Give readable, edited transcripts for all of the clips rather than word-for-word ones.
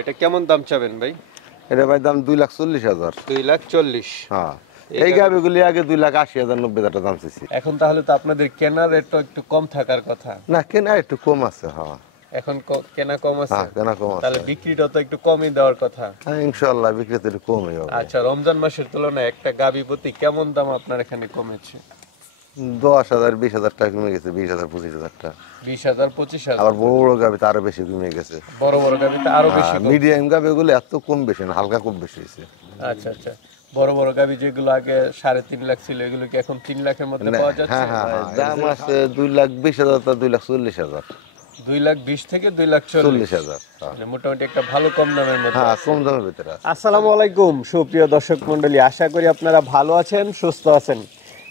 এটা কেমন দাম চাবেন ভাই? এটা ভাই দাম 2,40,000। 2,40,000। হ্যাঁ, এই গাবিগুলি আগে 2,80,000 90,000 দাম চাইছি। এখন তাহলে তো আপনাদের কেনার রেটটা একটু কম থাকার কথা। না, কেনা একটু কম আছে। হ্যাঁ, এখন কেনা কম আছে। হ্যাঁ, কেনা কম আছে। তাহলে বিক্রিটা তো একটু কমই দেওয়ার কথা। হ্যাঁ, ইনশাআল্লাহ বিক্রি তো একটু কমই হবে। আচ্ছা, রমজান মাসের তুলনায় একটা গাবি প্রতি কেমন দাম আপনার এখানে কমেছে? 10,000 20,000 টাকা কমে গেছে, 20,000 25,000 টাকা। 20,000 25,000। আবার বড় বড় গাবি তো আরো বেশি কমে গেছে। বড় বড় গাবিতে আরো বেশি কম। মিডিয়াম গাবিগুলো এত কম বেশি না, হালকা কম বেশি হয়েছে। আচ্ছা আচ্ছা, বড় বড় গাবি যেগুলো আগে 3.5 লাখ ছিল এগুলো কি এখন 3 লাখের মধ্যে পাওয়া যাচ্ছে? হ্যাঁ হ্যাঁ হ্যাঁ, দাম আছে 2,20,000 থেকে 2,40,000। 2,20,000 থেকে 2,40,000। 40,000। মানে মোটামুটি একটা ভালো কম দামের মধ্যে। হ্যাঁ, কম দামের ভিতরে আছে। আসসালামু আলাইকুম সুপ্রিয় দর্শক মণ্ডলী, আশা করি আপনারা ভালো আছেন, সুস্থ আছেন।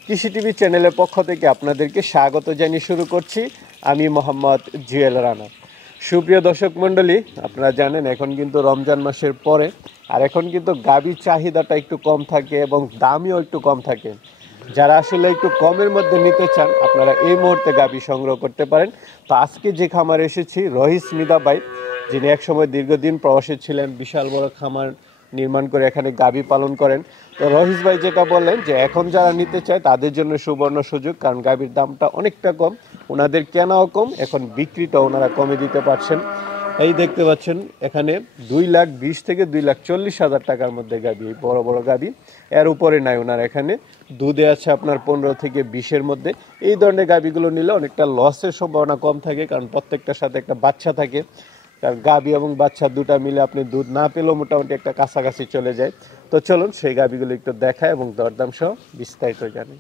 কৃষি টিভি চ্যানেলের পক্ষ থেকে আপনাদেরকে স্বাগত জানিয়ে শুরু করছি আমি মোহাম্মদ জুয়েল রানা। সুপ্রিয় দর্শক মণ্ডলী, আপনারা জানেন এখন কিন্তু রমজান মাসের পরে, আর এখন কিন্তু গাভীর চাহিদাটা একটু কম থাকে এবং দামিও একটু কম থাকে। যারা আসলে একটু কমের মধ্যে নিতে চান আপনারা এই মুহূর্তে গাভী সংগ্রহ করতে পারেন। তো আজকে যে খামারে এসেছি রহিস নিদা ভাই, যিনি একসময় দীর্ঘদিন প্রবাসী ছিলেন, বিশাল বড় খামার নির্মাণ করে এখানে গাভী পালন করেন। তো রহিস ভাই যেটা বললেন যে এখন যারা নিতে চায় তাদের জন্য সুবর্ণ সুযোগ, কারণ গাভীর দামটা অনেকটা কম, ওনাদের কেনাও কম, এখন বিক্রিটাও ওনারা কমে দিতে পারছেন। এই দেখতে পাচ্ছেন এখানে 2,20,000 থেকে 2,40,000 টাকার মধ্যে গাভী, বড় বড় গাভী, এর উপরে নাই ওনার এখানে। দুধে আছে আপনার 15 থেকে 20-এর মধ্যে। এই ধরনের গাভীগুলো নিলে অনেকটা লসের সম্ভাবনা কম থাকে, কারণ প্রত্যেকটার সাথে একটা বাচ্চা থাকে। কারণ গাভী এবং বাচ্চা দুটা মিলে আপনি দুধ না পেলেও মোটামুটি একটা কাছাকাছি চলে যায়। তো চলুন সেই গাভীগুলো একটু দেখায় এবং দরদাম সহ বিস্তারিত জানি।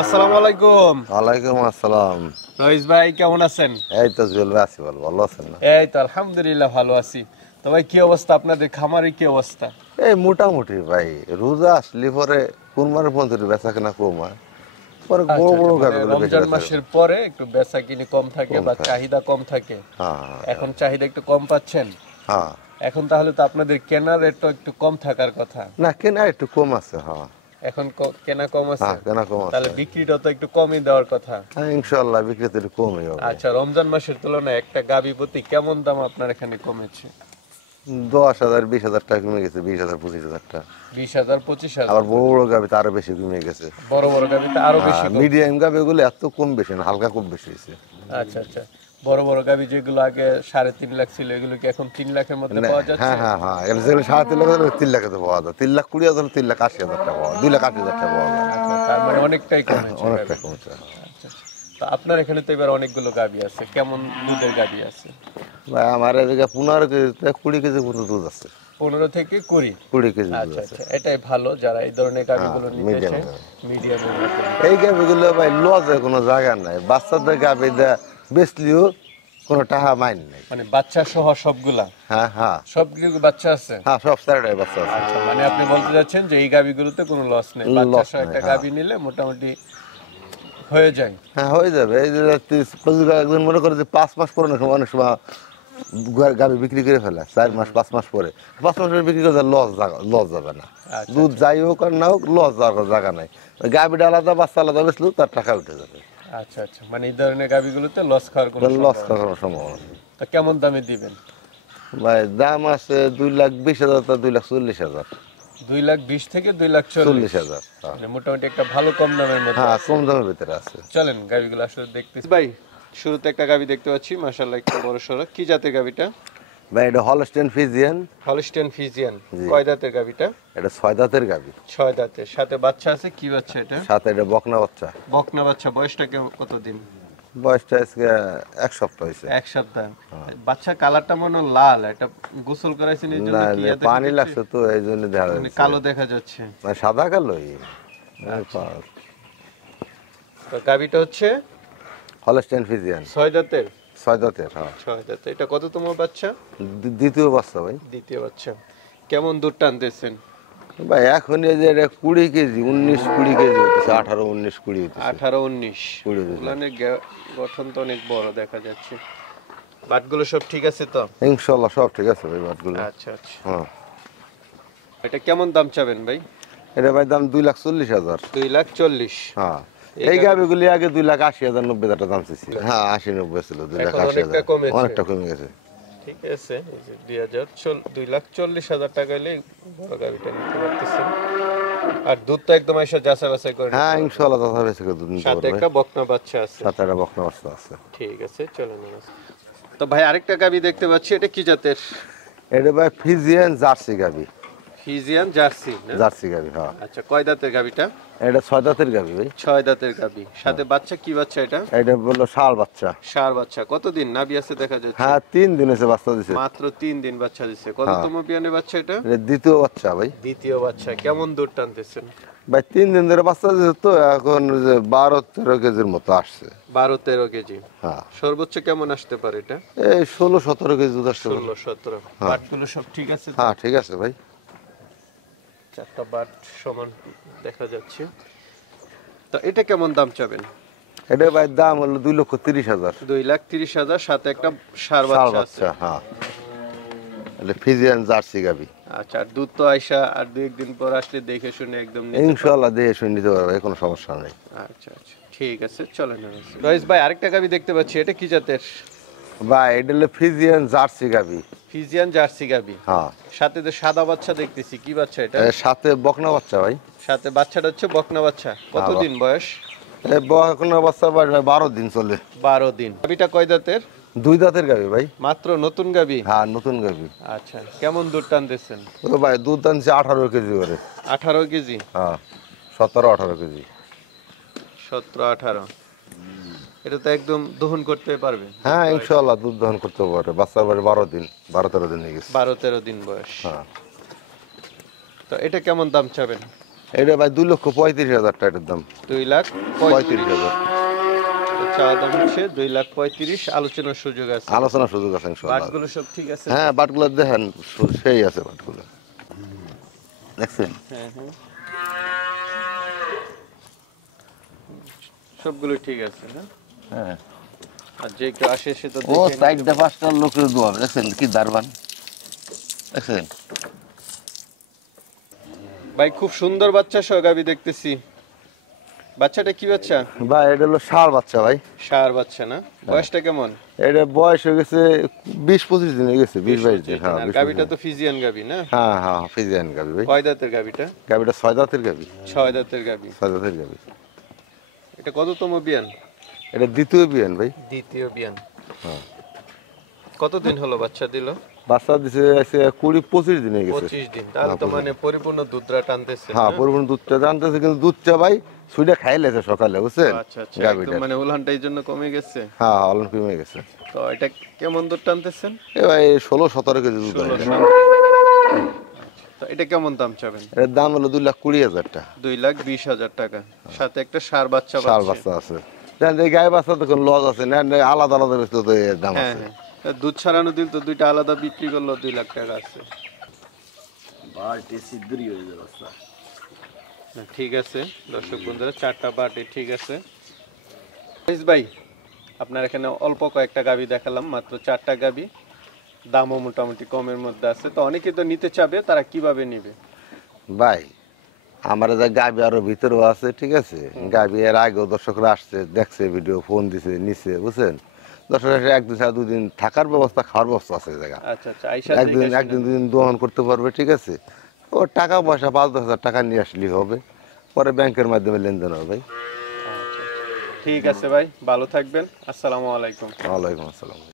আসসালামু আলাইকুম। ওয়ালাইকুম আসসালাম। রহিস ভাই কেমন আছেন? এই তো জুয়েল ভাই আছি, ভালো আছেন না? এই তো আলহামদুলিল্লাহ ভালো আছি। তো ভাই কি অবস্থা আপনাদের খামারে, কি অবস্থা? এই মোটামুটি ভাই, রোজা আসলে পরে কুরবানির পর্যন্ত বেচা কেনা কম হয়, পরে বড় বড় গাড়িগুলো বেশি রমজান মাসের পরে একটু বেচা কিনি কম থাকে বা চাহিদা কম থাকে। হ্যাঁ এখন চাহিদা একটু কম পাচ্ছেন। হ্যাঁ, এখন তাহলে তো আপনাদের কেনার রেটটা একটু কম থাকার কথা। না কেনা একটু কম আছে। হ্যাঁ, এখন কেনা কম আছে। হ্যাঁ, কেনা কম আছে। তাহলে বিক্রিটা তো একটু কমই দেওয়ার কথা। হ্যাঁ, ইনশাআল্লাহ বিক্রি তো একটু কমই হবে। আচ্ছা, রমজান মাসের তুলনায় একটা গাভী প্রতি কেমন দাম আপনার এখানে কমেছে? 10,000 20,000 টাকা কমে গেছে, 20,000 25,000 টাকা। 20,000 25,000। আবার বড় বড় গাভি তো আরো বেশি কমে গেছে। বড় বড় গাভীতে আরো বেশি কম। মিডিয়াম গাভিগুলো এত কম বেশি না, হালকা কম বেশি হয়েছে। আচ্ছা আচ্ছা, বড় বড় গাভী যেগুলো আগে 3.5 লাখ ছিল এগুলো কি এখন 3 লাখের মধ্যে পাওয়া যাচ্ছে? হ্যাঁ হ্যাঁ হ্যাঁ, এটা যেগুলো 3.5 লাখ 3 লাখে তো পাওয়া যায়, 3,20,000 3,80,000 টাকা পাওয়া যায়, 2,80,000 টাকা পাওয়া যায়। আচ্ছা, তার মানে অনেকটাই কমেছে। অনেকটা কমছে। আচ্ছা আচ্ছা। তো আপনার এখানে তো এবার অনেকগুলো গাভী আছে, কেমন দুধের গাভী আছে? ভাই আমার এদিকে 15 কেজি 20 কেজি পর্যন্ত দুধ আছে। 15 থেকে 20। 20 কেজি দুধ আচ্ছা আছে। আচ্ছা, এটাই ভালো যারা এই ধরনের গাভীগুলো নিতে medium চায়। গাভী। মিডিয়াম। এই গাভিগুলো ভাই লজে কোনো জায়গা নাই, বাচ্চাদের গাভি বেচলিও কোনো টাকা মাইন নাই। মানে বাচ্চা সহ সবগুলা? হ্যাঁ হ্যাঁ সবগুলো বাচ্চা আছে? হ্যাঁ, সব চারটাই বাচ্চা আছে। আচ্ছা, মানে আপনি বলতে যাচ্ছেন যে এই গাভীগুলোতে কোনো লস নেই, বাচ্চা সহ একটা গাভী নিলে মোটামুটি হয়ে যায়। হ্যাঁ, হয়ে যাবে। এই যে একজন মনে করে যে 5 মাস পরে অনেক সময় গাভি বিক্রি করে ফেলে, 4 মাস 5 মাস পরে, 5 মাস পরে বিক্রি করে লস যাবে না। আচ্ছা, দুধ যাই হোক আর না হোক, লস যাওয়ার কোনো জায়গা নাই। ওই গাভিটা আলাদা বাচ্চা আলাদা বেচলেও তার টাকা উঠে যাবে। আচ্ছা আচ্ছা, মানে এই ধরনের গাভীগুলোতে লস খাওয়ার কোনো লস সম্ভাবনা খাওয়ার কোনো সম্ভাবনা নেই। নেই। তো কেমন দামে দিবেন? ভাই দাম আছে 2,20,000 থেকে 2,40,000। 2,20,000 থেকে 2,40,000। 40,000। মানে মোটামুটি একটা ভালো কম দামের মধ্যে। হ্যাঁ, কম দামের ভিতরে আছে। চলেন গাভীগুলো আসলে দেখতেছি। ভাই শুরুতে একটা গাভী দেখতে পাচ্ছি, মাশাআল্লাহ একটা বড় সরো। কি জাতের গাভীটা? ভাই এটা হলস্টেইন ফ্রিজিয়ান। Holstein Friesian. কয় দাঁতের গাভীটা? এটা 6 দাঁতের গাভী। 6 দাঁতের, সাথে বাচ্চা আছে। কি বাচ্চা এটা? সাথে এটা বকনা বাচ্চা। বকনা বাচ্চা। বয়সটা কতদিন? বয়সটা আজকে 1 সপ্তাহ হয়েছে। 1 সপ্তাহ। বাচ্চা কালারটা মনে হয় লাল, এটা গোসল করাইছেন এই জন্য কি এত পানি লাগছে তো এই জন্য দেখা মানে যাচ্ছে। কালো দেখা যাচ্ছে। মানে সাদা কালোই। তো গাভীটা হচ্ছে হলস্টেইন ফ্রিজিয়ান। 6 দাঁতের। 6 দাঁতের। হ্যাঁ, 6 দাঁতের। এটা কততম বাচ্চা? দ্বিতীয় বাচ্চা ভাই। দ্বিতীয় বাচ্চা। কেমন দুধ টানতেছেন? ভাই এখন এই যে এটা 20 কেজি 19-20 কেজি হইতেছে, 18-19-20 হইতেছে। 18-19। 20 হইতেছে। উলানের গঠন তো অনেক বড় দেখা যাচ্ছে। বাটগুলো সব ঠিক আছে তো? ইনশাআল্লাহ সব ঠিক আছে ভাই বাটগুলো। আচ্ছা আচ্ছা। হ্যাঁ, এটা কেমন দাম চাবেন ভাই? এটা ভাই দাম 2,40,000। 2,40,000। হ্যাঁ, এই গাভিগুলি আগে 2,80,000 90,000 টাকা দাম চাইছি। হ্যাঁ, 80-90 ছিল, 2,80,000 অনেকটা কমেছে। অনেকটা কমে গেছে। ঠিক আছে, এই যে 2,40,000 টাকা হলে বড় গাভিটা নিতে পারতেছেন। আর দুধ তো একদম এসে যাচাই বাছাই করে হ্যাঁ নিতে পারবেন। ইনশাআল্লাহ দাদা বেশি করে দুধ নিতে সাথে পারবে। একটা বকনা বাচ্চা আছে। সাথে একটা বকনা বাচ্চা আছে। ঠিক আছে, চলেন। তো ভাই আরেকটা গাভি দেখতে পাচ্ছি, এটা কি জাতের? এটা ভাই ফিজিয়ান জার্সি গাবি। ফিজিয়ান জার্সি না? জার্সি গাবি, হ্যাঁ। আচ্ছা, কয় দাঁতের গাভিটা? এটা 6 দাঁতের গাবি ভাই। 6 দাঁতের গাভি, সাথে বাচ্চা কি বাচ্চা এটা? এটা বললো ষাঁড় বাচ্চা। ষাঁড় বাচ্চা। কতদিন নাভি আছে দেখা যাচ্ছে? হ্যাঁ 3 দিন এসে বাচ্চা দিছে। মাত্র 3 দিন বাচ্চা দিচ্ছে। কততম বিয়ানের বাচ্চা এটা? এটা দ্বিতীয় বাচ্চা ভাই। দ্বিতীয় বাচ্চা। কেমন দুধ টানতেছেন? ভাই 3 দিন ধরে বাচ্চা দিছে তো এখন যে 12-13 কেজির মতো আসছে। 12-13 কেজি। হ্যাঁ সর্বোচ্চ কেমন আসতে পারে এটা? এই 16-17 কেজি দুধ আসছে। 16-17। বাটগুলো সব ঠিক আছে তো? হ্যাঁ ঠিক আছে ভাই। চারটা বাট সমান দেখা যাচ্ছে। তো এটা কেমন দাম চাবেন? এটা ভাই দাম হলো 2,30,000। 2,30,000, সাথে একটা ষাঁড় ষাঁড় বাচ্চা আছে। বাচ্চা, হ্যাঁ। এটা ফিজিয়ান জার্সি গাবি। আচ্ছা, আর দুধ তো আইসা আর 2-1 দিন পর আসলে দেখে শুনে একদম নিতে ইনশাআল্লাহ দেখে শুনে নিতে পারবে, কোনো সমস্যা নেই। আচ্ছা আচ্ছা, ঠিক আছে, চলেন। রয়েস ভাই আরেকটা গাভি দেখতে পাচ্ছি, এটা কি জাতের? ভাই এটা হলো ফিজিয়ান জার্সি গাবি। ফিজিয়ান জার্সি গাভি। হ্যাঁ। সাথে তো সাদা বাচ্চা দেখতেছি, কি বাচ্চা এটা? এর সাথে বকনা বাচ্চা ভাই। সাথে বাচ্চাটা হচ্ছে বকনা বাচ্চা। কতদিন বয়স? এই বকনা বাচ্চা ভাই 12 দিন চলে। 12 দিন। গাভিটা কয় দাঁতের? 2 দাঁতের গাবি ভাই। মাত্র নতুন গাভি? হ্যাঁ নতুন গাবি। আচ্ছা, কেমন দুধ টানতেছেন? ও ভাই দুধ টানছে 18 কেজি করে। 18 কেজি? হ্যাঁ 17-18 কেজি। 17-18। এটা তো একদম দহন করতে পারবে? হ্যাঁ ইনশাআল্লাহ দুধ দহন করতে পারে। বাচ্চার বয়স 12 দিন, 12-13 দিন হয়ে গেছে। 12-13 দিন বয়স। হ্যাঁ। তো এটা কেমন দাম চাবেন? এটা ভাই 2,35,000 টাকার দাম। 2,35,000। 35,000। চাওয়া দাম হচ্ছে 2,35,000, আলোচনার সুযোগ আছে। আলোচনার সুযোগ আছে ইনশাআল্লাহ। বাটগুলো সব ঠিক আছে? হ্যাঁ বাটগুলো দেখেন সেই আছে বাটগুলো। দেখছেন? হ্যাঁ হ্যাঁ, সবগুলো ঠিক আছে না? হ্যাঁ। আর যে কেউ আসে সে তো ও দেখে নিতে সাইডটা 5টা লোকের দোয়া, দেখছেন কি দারবান। দেখছেন? ভাই খুব সুন্দর বাচ্চা সহ গাভী দেখতেছি। বাচ্চাটা কি বাচ্চা? ভাই এটা হলো ষাঁড় বাচ্চা ভাই। ষাঁড় বাচ্চা না? বয়সটা কেমন? এটা বয়স হয়ে গেছে 20-25 দিন হয়ে গেছে। 20-22 দিন। হ্যাঁ আর গাভীটা তো ফিজিয়ান গাভী না? হ্যাঁ হ্যাঁ ফিজিয়ান গাবি ভাই। কয় দাঁতের গাভীটা? গাবিটা 6 দাঁতের গাবি। 6 দাঁতের গাভী। 6 দাঁতের গাবি। এটা কততম বিয়ান? এটা দ্বিতীয় বিয়ান ভাই। দ্বিতীয় বিয়ান। হ্যাঁ। কতদিন হলো বাচ্চা দিল? বাচ্চা দিছে 20-25 দিন হয়ে গেছে। 25 দিন। তাহলে তো মানে পরিপূর্ণ দুধটা টানতেছে। হ্যাঁ পরিপূর্ণ দুধটা জানতেছে, কিন্তু দুধটা ভাই সুইটা খাইলেছে সকালে, বুঝছেন? আচ্ছা আচ্ছা, গাবিটা। একদম মানে উলানটা এই জন্য কমে গেছে। হ্যাঁ অলন কমে গেছে। তো এটা কেমন দুধ টানতেছেন? এ ভাই 16-17 কেজি দুধ হয়। 16। তো এটা কেমন দাম চাবেন? এর দাম হলো 2,20,000 টাকা। 2,20,000 টাকা। সাথে একটা ষাঁড় বাচ্চা ষাঁড় পাচ্ছে। বাচ্চা আছে। জানেন এই গায়ে বাচ্চা তো কোনো লজ আছে না, আলাদা আলাদা বেচতে তো এর দাম হ্যাঁ আছে। হ্যাঁ, তা দুধ ছাড়ানো দিল তো দুইটা আলাদা বিক্রি করলো 2 লাখ টাকা আছে। না, ঠিক আছে দর্শক বন্ধুরা, 4টা বাটে ঠিক আছে। ভাই আপনার এখানে অল্প কয়েকটা গাভী দেখালাম, মাত্র 4টা গাভী। দামও মোটামুটি কমের মধ্যে আছে। তো অনেকে তো নিতে চাবে, তারা কিভাবে নিবে? ভাই আমার যে গাবি আরো ভিতরেও আছে, ঠিক আছে? গাবি এর আগেও দর্শকরা আসছে, দেখছে ভিডিও, ফোন দিছে, নিছে, বুঝছেন? দর্শক এসে 1-2 দিন থাকার ব্যবস্থা, খাওয়ার ব্যবস্থা আছে এই জায়গা। আচ্ছা আচ্ছা, আইসা একদিন 2 দিন দোহন করতে পারবে, ঠিক আছে? ও টাকা পয়সা 5-10 হাজার টাকা নিয়ে আসলেই হবে, পরে ব্যাংকের মাধ্যমে লেনদেন হবে ভাই। ঠিক আছে ভাই, ভালো থাকবেন। আসসালামু আলাইকুম। ওয়ালাইকুম আসসালাম।